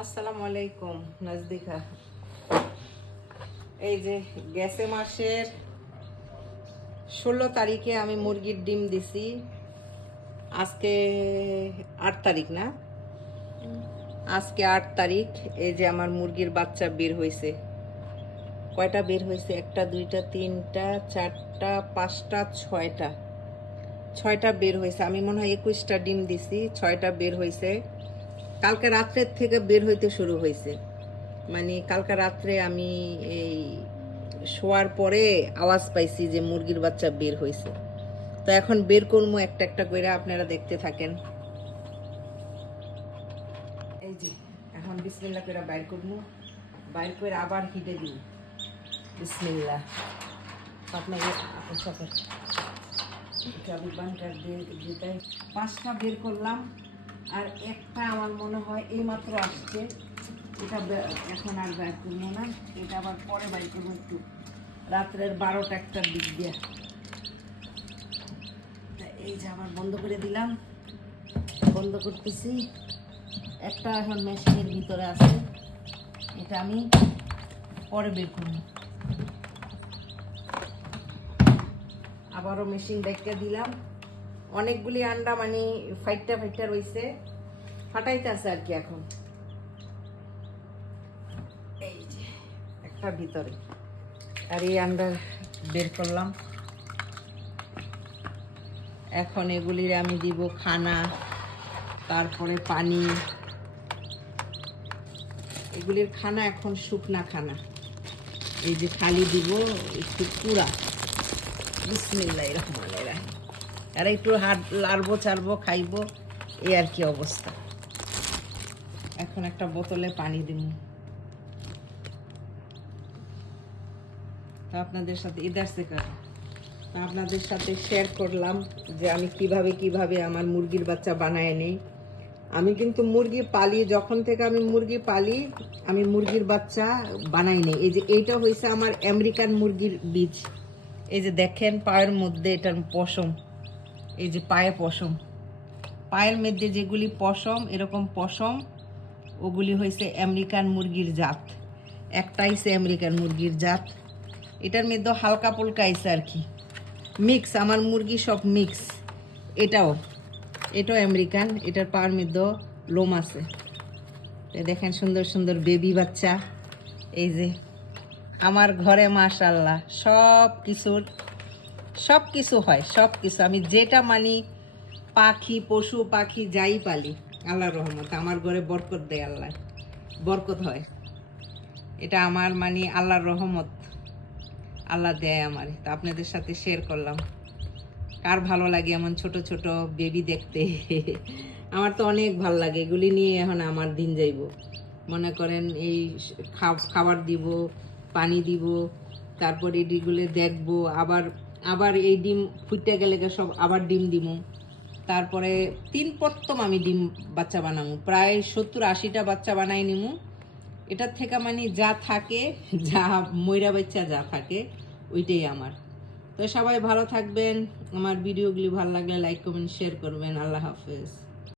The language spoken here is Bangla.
আসসালামু আলাইকুম নাজদিকা। এই যে গেছে মাসের 16 তারিখে আমি মুরগির ডিম দিছি। আজকে 8 তারিখ না, আজকে 8 তারিখ। এই যে আমার মুরগির বাচ্চা বের হয়েছে। কয়টা বের হয়েছে? একটা, দুইটা, তিনটা, চারটা, পাঁচটা, ছয়টা বের হয়েছে। আমি মনে হয় 21টা ডিম দিছি, 6টা বের হয়েছে। কালকে রাত্রের থেকে বের হইতে শুরু হয়েছে। মানে কালকে রাত্রে আমি এই শোয়ার পরে আওয়াজ পাইছি যে মুরগির বাচ্চা বের হয়েছে। তো এখন বের করবো একটা একটা করে, আপনারা দেখতে থাকেন। এই যে এখন বিসমিল্লাহ করে বাইর করবো, বাইর করে আবার হিটে দিই। বিসমিল্লাহ। আপনাকে দিয়ে 5টা বের করলাম, আর একটা আমার মনে হয় এইমাত্র আসছে। এটা এখন আর বাইর করবো না, এটা আবার পরে বাইর করবো একটু রাত্রের 12টা একটার দিক দিয়ে। এই যে আবার বন্ধ করে দিলাম, বন্ধ করতেছি। একটা এখন মেশিনের ভিতরে আছে, এটা আমি পরে বের করবো। আবারও মেশিন দেখতে দিলাম। অনেকগুলি আন্ডা মানে ফাইটটা রয়েছে, ফাটাইতে আছে আর কি। এখন এই যে একটা ভিতরে, আর এই আন্ডা বের করলাম। এখন এগুলির আমি দিব খানা, তারপরে পানি। এগুলির খানা এখন শুকনা খানা। এই যে খালি দিব একটু পুরা। বিসমিল্লাহির রহমানির রহিম। আর একটু হাত লাড়বো চাড়বো, খাইবো, এই আর কি অবস্থা। এখন একটা বোতলে পানি দিব। তা আপনাদের সাথে আপনাদের সাথে শেয়ার করলাম যে আমি কিভাবে আমার মুরগির বাচ্চা বানায় নেই। আমি কিন্তু মুরগি পালি, যখন থেকে আমি মুরগি পালি আমি মুরগির বাচ্চা বানাই নেই। এই যে এইটা হয়েছে আমার আমেরিকান মুরগির বীজ। এই যে দেখেন পায়ের মধ্যে এটার পশম, এই যে পায়ে পশম, পায়ের মধ্যে যেগুলি পশম, এরকম পশম, ওগুলি হয়েছে আমেরিকান মুরগির জাত। একটাই সে আমেরিকান মুরগির জাত। এটার মধ্যে হালকা পুলকা আইসে আর কি, মিক্স। আমার মুরগি সব মিক্স। এটাও আমেরিকান, এটার পায়ের মধ্যে লোম আছে। দেখেন সুন্দর সুন্দর বেবি বাচ্চা। এই যে আমার ঘরে মাশাআল্লাহ সব কিছু হয়, সব কিছু। আমি যেটা মানি পাখি, পশু পাখি যাই পালি, আল্লাহর রহমত আমার ঘরে বরকত দেয় আল্লাহ, বরকত হয়। এটা আমার মানে আল্লাহর রহমত, আল্লাহ দেয় আমার। তা আপনাদের সাথে শেয়ার করলাম। কার ভালো লাগে এমন ছোট ছোট বেবি দেখতে? আমার তো অনেক ভালো লাগে। এগুলি নিয়ে এখন আমার দিন যাইব। মনে করেন এই খাবার দিব, পানি দিব, তারপর এডিগুলো দেখবো, আবার এই ডিম ফুটতে গেলে সব আবার ডিম দিব। তারপরে 3 প্রথম আমি ডিম বাচ্চা বানাবো, প্রায় 70-80টা বাচ্চা বানাই নিমু। এটার থেকে মানে যা থাকে, যা ময়রা বাচ্চা যা থাকে, ওইটাই আমার। তো সবাই ভালো থাকবেন। আমার ভিডিওগুলি ভালো লাগলে লাইক কমেন্ট শেয়ার করবেন। আল্লাহ হাফেজ।